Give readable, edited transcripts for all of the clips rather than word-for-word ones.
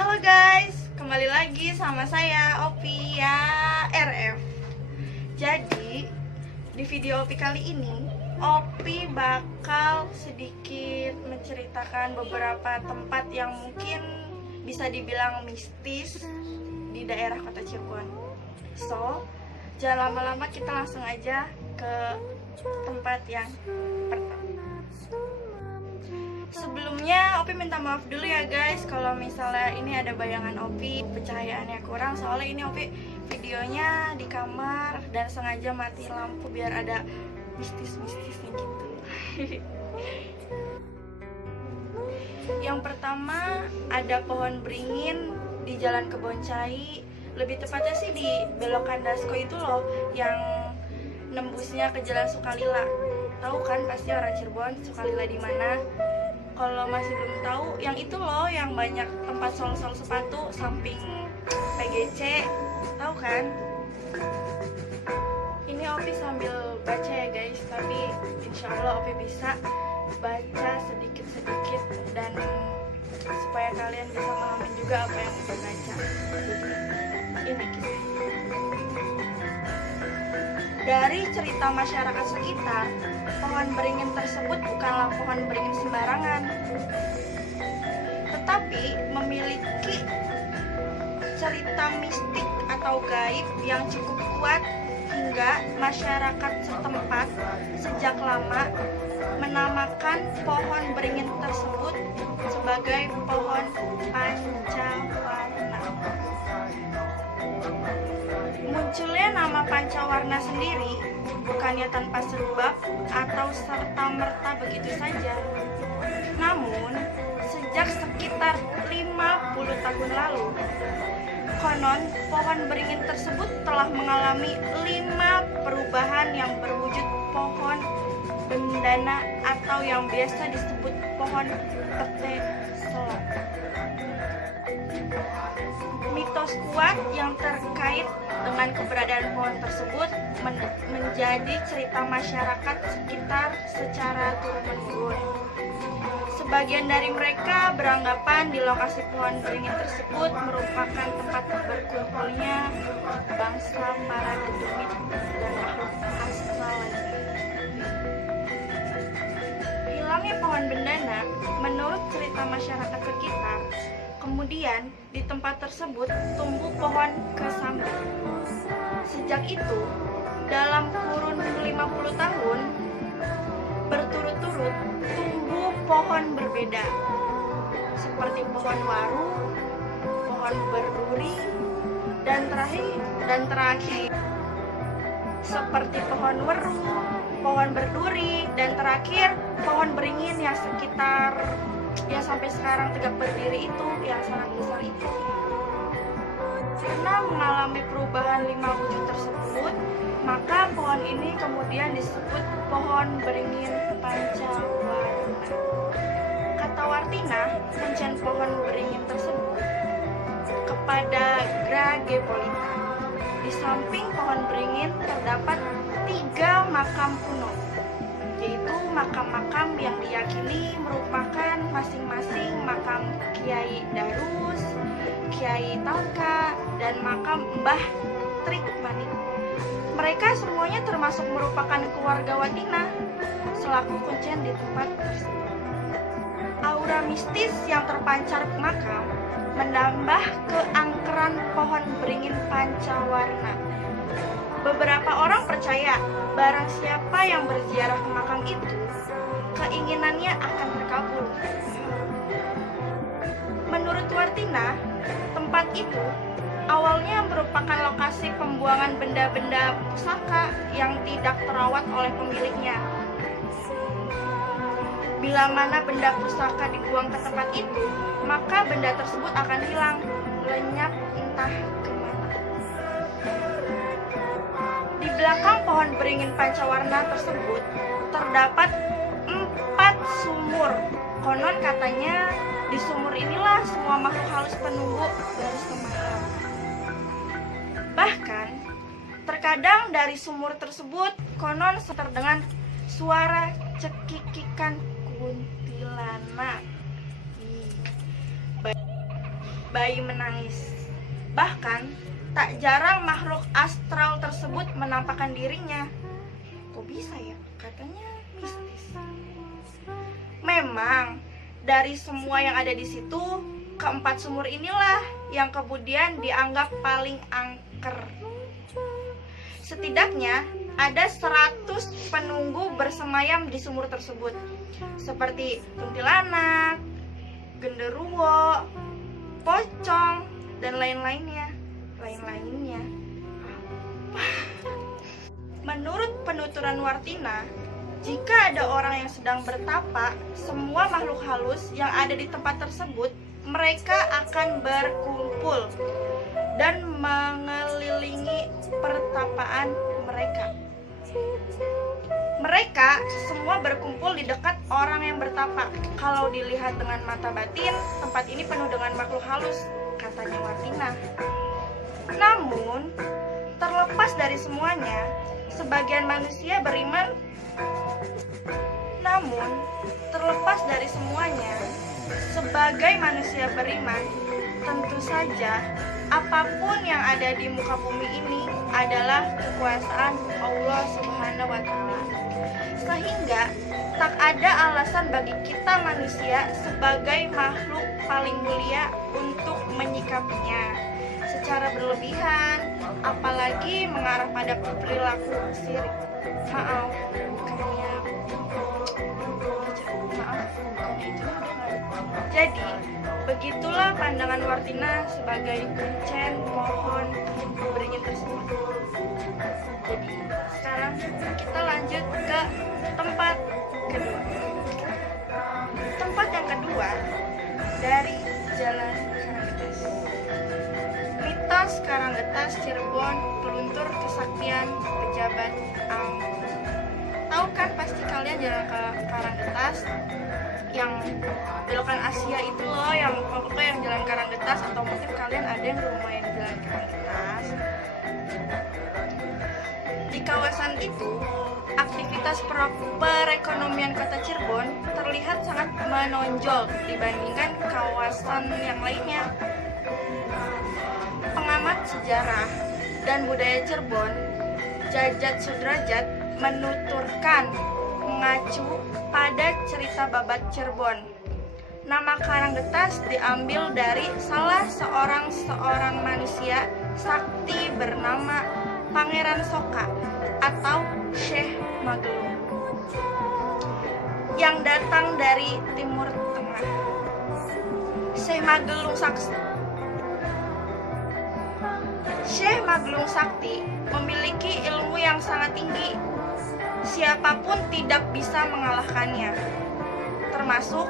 Halo guys, kembali lagi sama saya Opi ya RF. Jadi di video Opi kali ini Opi bakal sedikit menceritakan beberapa tempat yang mungkin bisa dibilang mistis di daerah kota Cirebon. So, jangan lama-lama, kita langsung aja ke tempat yang pertama. Sebelumnya Opi minta maaf dulu ya guys kalau misalnya ini ada bayangan Opi, pencahayaannya kurang, soalnya ini Opi videonya di kamar dan sengaja mati lampu biar ada mistis-mistisnya gitu. Yang pertama ada pohon beringin di Jalan Keboncai, lebih tepatnya sih di belokan Dasko itu loh, yang nembusnya ke Jalan Sukalila. Tahu kan pasti orang Cirebon Sukalila di mana? Kalau masih belum tahu, yang itu loh yang banyak tempat sol-sol sepatu samping PGC, tahu kan? Ini Opi sambil baca ya guys, tapi insya Allah Opi bisa baca sedikit-sedikit dan supaya kalian bisa memahami juga apa yang Opi baca. Ini kisah. Dari cerita masyarakat sekitar, pohon beringin tersebut bukanlah pohon beringin sembarangan, tetapi memiliki cerita mistik atau gaib yang cukup kuat hingga masyarakat setempat sejak lama menamakan pohon beringin tersebut sebagai pohon pancawarna. Munculnya nama pancawarna sendiri bukannya tanpa sebab atau serta-merta begitu saja. Namun, sejak sekitar 50 tahun lalu, konon pohon beringin tersebut telah mengalami 5 perubahan yang berwujud pohon bendana atau yang biasa disebut pohon pete selok. Mitos kuat yang terkait dengan keberadaan pohon tersebut menjadi cerita masyarakat sekitar secara turun-menurun. Sebagian dari mereka beranggapan di lokasi pohon beringin tersebut merupakan tempat berkumpulnya bangsa para dedemit dan makhluk astral. Hilangnya pohon bendana menurut cerita masyarakat sekitar. Kemudian di tempat tersebut tumbuh pohon kesambi. Sejak itu, dalam kurun 50 tahun berturut-turut tumbuh pohon berbeda, seperti pohon waru, pohon berduri, dan terakhir seperti pohon weru, pohon berduri, dan terakhir pohon beringin yang sekitar yang sampai sekarang tegak berdiri itu, yang sangat besar itu. Karena mengalami perubahan 5 wujud tersebut, maka pohon ini kemudian disebut pohon beringin pancawarna. Kata Wartina kuncen pohon beringin tersebut kepada Gragepolita. Di samping pohon beringin terdapat 3 makam kuno, yaitu makam-makam yang diyakini merupakan masing-masing makam Kiai Darus, Kiai Talka, dan makam Mbah Trik Manik. Mereka semuanya termasuk merupakan keluarga Watina selaku kuncen di tempat tersebut. Aura mistis yang terpancar ke makam menambah keangkeran pohon beringin pancawarna. Beberapa orang percaya barang siapa yang berziarah ke makam itu, keinginannya akan terkabul. Menurut Wartina, tempat itu awalnya merupakan lokasi pembuangan benda-benda pusaka yang tidak terawat oleh pemiliknya. Bila mana benda pusaka dibuang ke tempat itu, maka benda tersebut akan hilang, lenyap entah kemana. Di belakang pohon beringin pancawarna tersebut terdapat 4 sumur. Konon katanya di sumur inilah semua makhluk halus penunggu bersemayam. Bahkan terkadang dari sumur tersebut konon terdengar suara cekikikan kuntilanak. bayi menangis. Bahkan tak jarang makhluk astral tersebut menampakkan dirinya. Kok bisa ya? Katanya mistis. Memang dari semua yang ada di situ, keempat sumur inilah yang kemudian dianggap paling angker. Setidaknya ada 100 penunggu bersemayam di sumur tersebut, seperti kuntilanak, genderuwo, pocong, dan lain-lainnya. Menurut penuturan Wartina, jika ada orang yang sedang bertapa, semua makhluk halus yang ada di tempat tersebut, mereka akan berkumpul dan mengelilingi pertapaan mereka. Mereka semua berkumpul di dekat orang yang bertapa. Kalau dilihat dengan mata batin, tempat ini penuh dengan makhluk halus, katanya Wartina. Namun, terlepas dari semuanya, sebagai manusia beriman, tentu saja apapun yang ada di muka bumi ini adalah kekuasaan Allah Subhanahu wa Ta'ala. Sehingga tak ada alasan bagi kita manusia sebagai makhluk paling mulia untuk menyikapinya secara berlebihan, apalagi mengarah pada perilaku syirik. Jadi, begitulah pandangan Wartina sebagai kuncen pohon beringin tersebut. Jadi, sekarang kita lanjut ke tempat kedua. Tempat yang kedua dari Jalan Karanggetas. Mitos Karanggetas Cirebon, peluntur kesaktian pejabat angkuh. Tahu kan pasti kalian Jalan Karanggetas yang belokan Asia itu loh, yang pokoknya yang Jalan Karanggetas, atau mungkin kalian ada yang rumah yang Jalan Karanggetas. Di kawasan itu, aktivitas perekonomian kota Cirebon terlihat sangat menonjol dibandingkan kawasan yang lainnya. Pengamat sejarah dan budaya Cirebon, Jajat Sudrajat, menuturkan mengacu pada cerita Babat Cirebon. Nama Karanggetas diambil dari salah seorang manusia sakti bernama Pangeran Soka atau Syekh Magelung yang datang dari Timur Tengah. Syekh Magelung Sakti memiliki ilmu yang sangat tinggi. Siapapun tidak bisa mengalahkannya, termasuk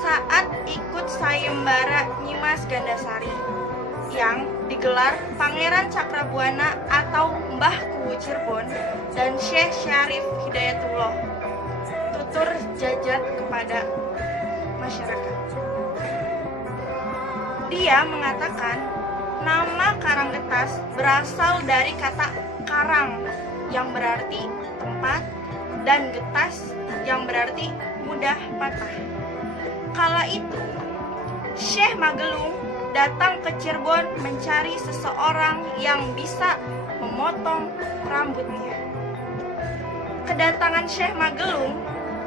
saat ikut sayembara Nyimas Gandasari yang digelar Pangeran Cakrabuana atau Mbah Kuwu Cirebon dan Syekh Syarif Hidayatullah. Tutur Jajat kepada masyarakat. Dia mengatakan nama Karanggetas berasal dari kata karang yang berarti tempat dan getas yang berarti mudah patah. Kala itu, Syekh Magelung datang ke Cirebon mencari seseorang yang bisa memotong rambutnya. Kedatangan Syekh Magelung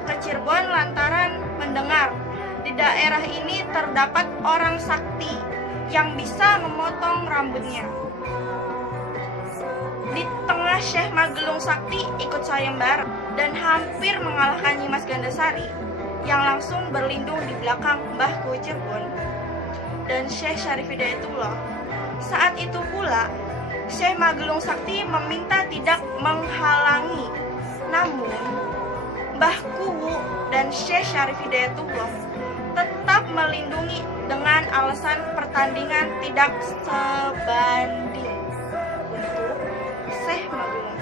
ke Cirebon lantaran mendengar di daerah ini terdapat orang sakti yang bisa memotong rambutnya. Di tengah Syekh Magelung Sakti ikut sayembara dan hampir mengalahkan Nyimas Gandasari yang langsung berlindung di belakang Mbah Kuwu Cirebon dan Syekh Syarif Hidayatullah. Saat itu pula Syekh Magelung Sakti meminta tidak menghalangi, namun Mbah Kuwu dan Syekh Syarif Hidayatullah tetap melindungi dengan alasan pertandingan tidak sebanding untuk Syekh Magelung.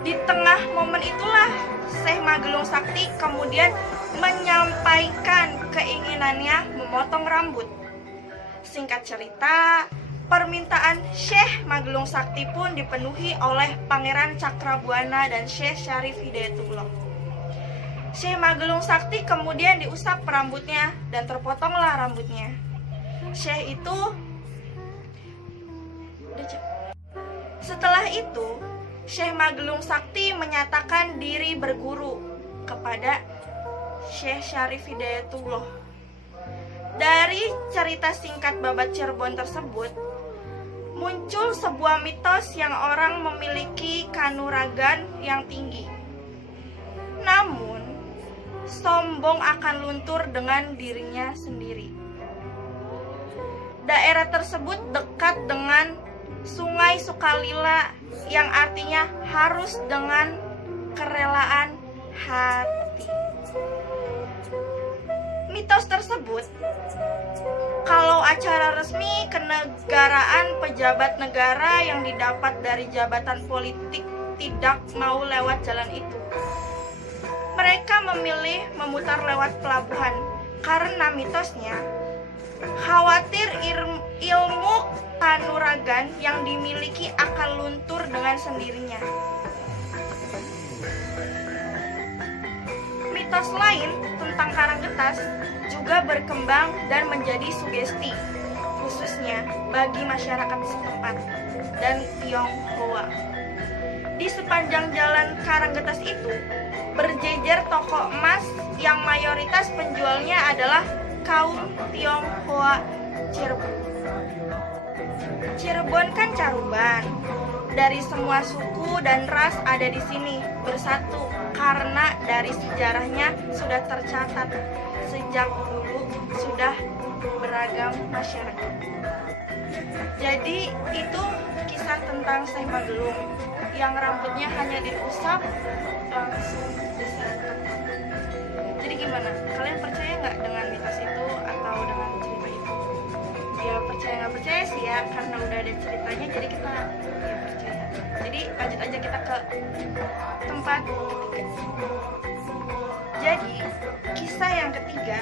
Di tengah momen itulah Syekh Magelung Sakti kemudian menyampaikan keinginannya memotong rambut. Singkat cerita, permintaan Syekh Magelung Sakti pun dipenuhi oleh Pangeran Cakrabuana dan Syekh Syarif Hidayatullah. Syekh Magelung Sakti kemudian diusap rambutnya dan terpotonglah rambutnya. Setelah itu, Syekh Magelung Sakti menyatakan diri berguru kepada Syekh Syarif Hidayatullah. Dari cerita singkat Babat Cirebon tersebut, muncul sebuah mitos yang orang memiliki kanuragan yang tinggi. Namun, sombong akan luntur dengan dirinya sendiri. Daerah tersebut dekat dengan Sungai Sukalila yang artinya harus dengan kerelaan hati. Mitos tersebut, kalau acara resmi kenegaraan pejabat negara yang didapat dari jabatan politik tidak mau lewat jalan itu. Mereka memilih memutar lewat pelabuhan karena mitosnya khawatir ilmu kanuragan yang dimiliki akan luntur dengan sendirinya. Mitos lain tentang Karanggetas juga berkembang dan menjadi sugesti, khususnya bagi masyarakat setempat dan Tionghoa. Di sepanjang jalan Karanggetas itu berjejer toko emas yang mayoritas penjualnya adalah kaum Tionghoa Cirebon. Cirebon kan caruban. Dari semua suku dan ras ada di sini bersatu karena dari sejarahnya sudah tercatat sejak dulu sudah beragam masyarakat. Jadi itu kisah tentang Syekh Magelung yang rambutnya hanya diusap langsung diseretkan. Jadi gimana? Kalian percaya nggak dengan mitos itu atau dengan cerita itu? Ya percaya nggak percaya sih ya, karena udah ada ceritanya jadi kita ya percaya. Jadi lanjut aja kita ke tempat ketiga. Jadi kisah yang ketiga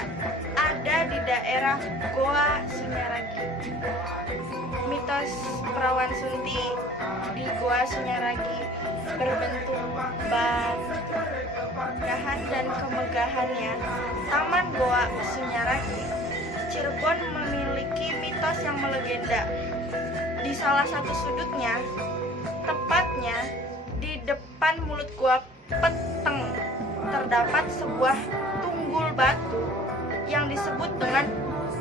ada di daerah Goa Sunyaragi. Mitos perawan Sunti di Goa Sunyaragi berbentuk batu. Kemegahan dan kemegahannya, Taman Goa Sunyaragi Cirebon memiliki mitos yang melegenda. Di salah satu sudutnya, tepatnya di depan mulut Gua Peteng, terdapat sebuah tunggul batu yang disebut dengan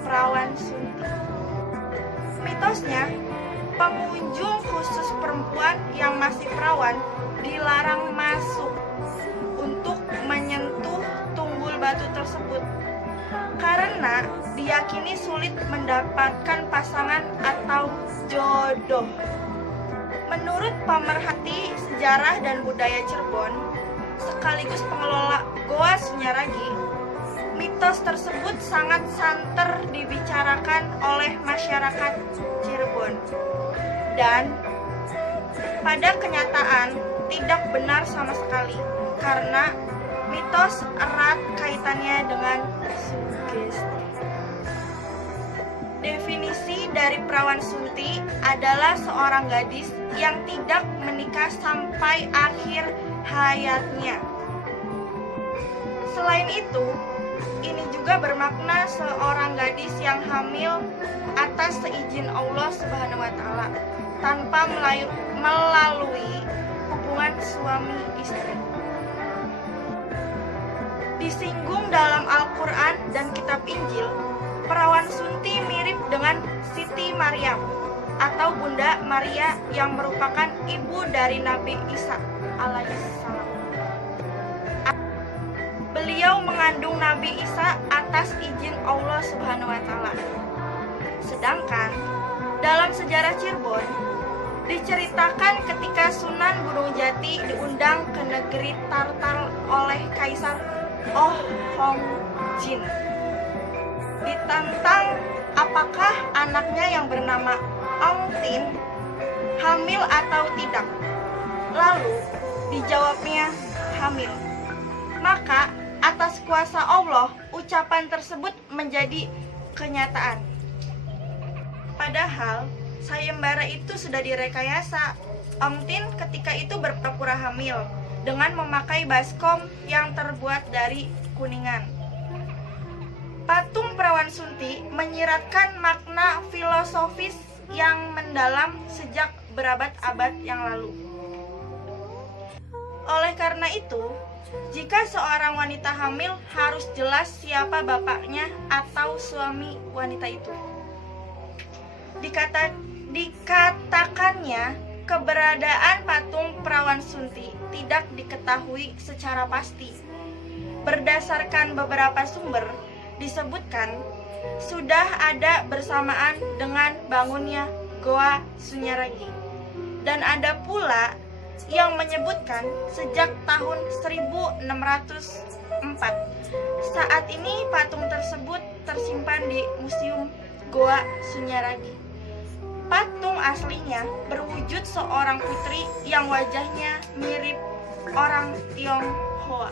perawan Sunti. Mitosnya, pengunjung khusus perempuan yang masih perawan dilarang masuk untuk menyentuh tunggul batu tersebut karena diyakini sulit mendapatkan pasangan atau jodoh. Menurut pemerhati sejarah dan budaya Cirebon sekaligus pengelola Goa Sunyaragi, mitos tersebut sangat santer dibicarakan oleh masyarakat Cirebon dan pada kenyataan tidak benar sama sekali karena mitos erat kaitannya dengan sugesti. Definisi dari perawan Sunti adalah seorang gadis yang tidak menikah sampai akhir hayatnya. Selain itu, ini juga bermakna seorang gadis yang hamil atas seizin Allah Subhanahu wa Ta'ala tanpa melalui hubungan suami istri. Disinggung dalam Al-Quran dan Kitab Injil, perawan Sunti mirip dengan Siti Maryam atau Bunda Maria yang merupakan ibu dari Nabi Isa alaihissalam. Beliau mengandung Nabi Isa atas izin Allah Subhanahu wa Ta'ala. Sedangkan dalam sejarah Cirebon diceritakan ketika Sunan Gunung Jati diundang ke negeri Tartar oleh Kaisar Oh Hong Jin. Ditantang apakah anaknya yang bernama Ong Tin hamil atau tidak. Lalu dijawabnya hamil. Maka atas kuasa Allah ucapan tersebut menjadi kenyataan. Padahal sayembara itu sudah direkayasa. Ong Tin ketika itu berpura-pura hamil dengan memakai baskom yang terbuat dari kuningan. Patung Perawan Sunti menyiratkan makna filosofis yang mendalam sejak berabad-abad yang lalu. Oleh karena itu, jika seorang wanita hamil harus jelas siapa bapaknya atau suami wanita itu. Dikatakannya, keberadaan patung Perawan Sunti tidak diketahui secara pasti. Berdasarkan beberapa sumber, disebutkan sudah ada bersamaan dengan bangunnya Goa Sunyaragi. Dan ada pula yang menyebutkan sejak tahun 1604. Saat ini patung tersebut tersimpan di Museum Goa Sunyaragi. Patung aslinya berwujud seorang putri yang wajahnya mirip orang Tionghoa.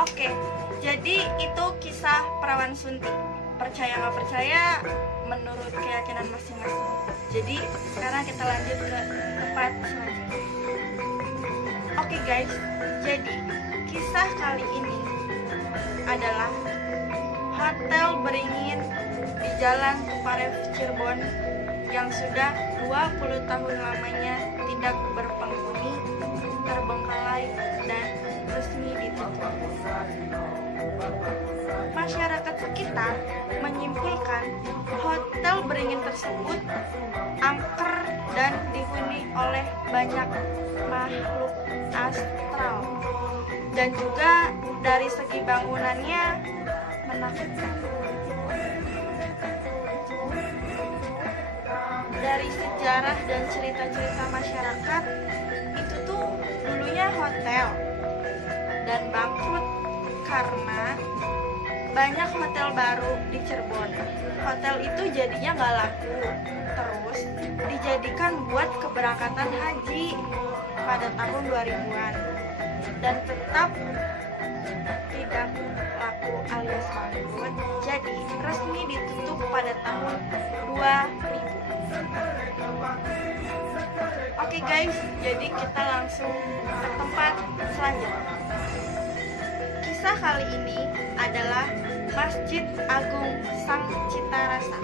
Oke, jadi itu kisah Perawan Sunti. Percaya nggak percaya menurut keyakinan masing-masing. Jadi sekarang kita lanjut ke tempat selanjutnya. Oke guys, jadi kisah kali ini adalah Hotel Beringin di Jalan Tuparev, Cirebon yang sudah 20 tahun lamanya tidak berpenghuni, terbengkalai, dan resmi ditutup. Masyarakat sekitar menyimpulkan Hotel Beringin tersebut angker dan dihuni oleh banyak makhluk astral, dan juga dari segi bangunannya menakutkan. Dari sejarah dan cerita-cerita masyarakat, itu tuh dulunya hotel dan bangkrut karena banyak hotel baru di Cirebon. Hotel itu jadinya nggak laku, terus dijadikan buat keberangkatan haji pada tahun 2000-an dan tetap tidak laku alias bangkrut, jadi resmi ditutup pada tahun 2000. Oke guys, jadi kita langsung ke tempat selanjutnya. Kisah kali ini adalah Masjid Agung Sang Cita Rasa.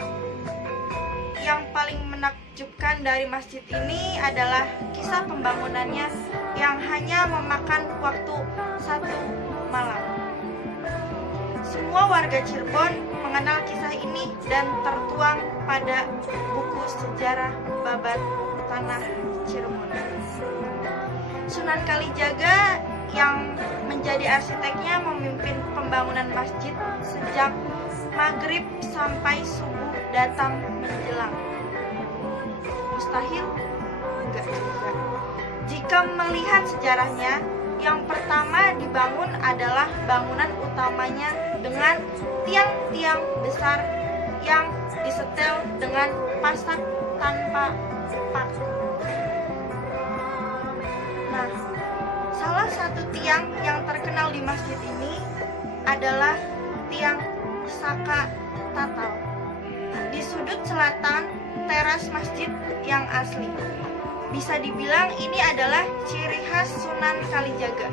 Yang paling menakjubkan dari masjid ini adalah kisah pembangunannya yang hanya memakan waktu 1 malam. Semua warga Cirebon mengenal kisah ini dan tertuang pada buku sejarah babat tanah Cirebon. Sunan Kalijaga yang menjadi arsiteknya memimpin pembangunan masjid sejak maghrib sampai subuh datang menjelang. Mustahil? Enggak juga. Jika melihat sejarahnya, yang pertama dibangun adalah bangunan utamanya dengan tiang-tiang besar yang disetel dengan pasak tanpa paku. Nah, salah satu tiang yang terkenal di masjid ini adalah tiang Saka Tatal di sudut selatan teras masjid yang asli. Bisa dibilang ini adalah ciri khas Sunan Kalijaga.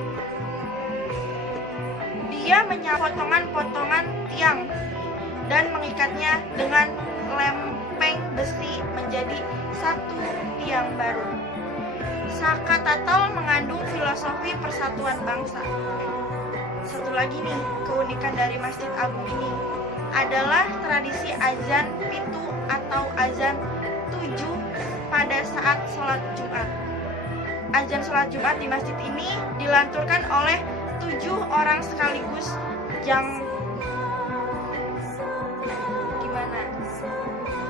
Dia menyapu potongan-potongan tiang dan mengikatnya dengan lempeng besi menjadi satu tiang baru. Saka Tatal mengandung filosofi persatuan bangsa. Satu lagi nih, keunikan dari Masjid Agung ini adalah tradisi azan pitu atau azan 7 pada saat sholat Jumat. Azan sholat Jumat di masjid ini dilanturkan oleh 7 orang sekaligus yang gimana?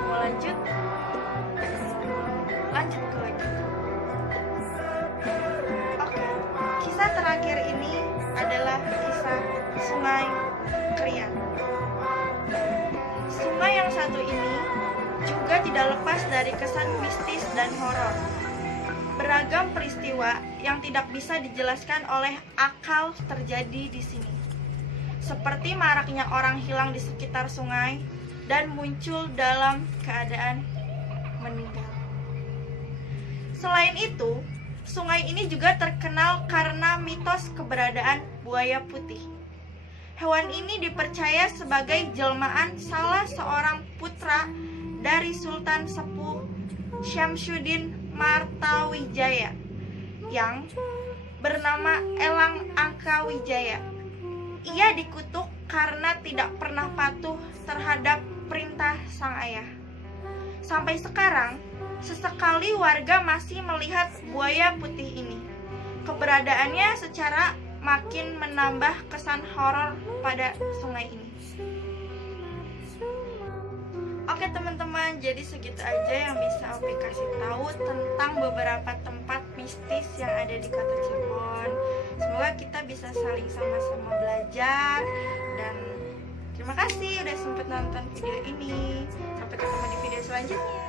Mau lanjut? Lanjut ke lagi. Oke, kisah terakhir ini adalah kisah Sungai Krian. Sungai yang satu ini juga tidak lepas dari kesan mistis dan horor. Beragam peristiwa yang tidak bisa dijelaskan oleh akal terjadi di sini. Seperti maraknya orang hilang di sekitar sungai dan muncul dalam keadaan meninggal. Selain itu, sungai ini juga terkenal karena mitos keberadaan buaya putih. Hewan ini dipercaya sebagai jelmaan salah seorang putra dari Sultan Sepuh Syamsuddin Martawijaya yang bernama Elang Angkawijaya. Ia dikutuk karena tidak pernah patuh terhadap perintah sang ayah. Sampai sekarang, sesekali warga masih melihat buaya putih ini. Keberadaannya secara makin menambah kesan horor pada sungai ini. Oke teman-teman, jadi segitu aja yang bisa Opi kasih tahu tentang beberapa tempat mistis yang ada di kota Cirebon. Semoga kita bisa saling sama-sama belajar. Dan terima kasih udah sempet nonton video ini. Sampai ketemu di video selanjutnya.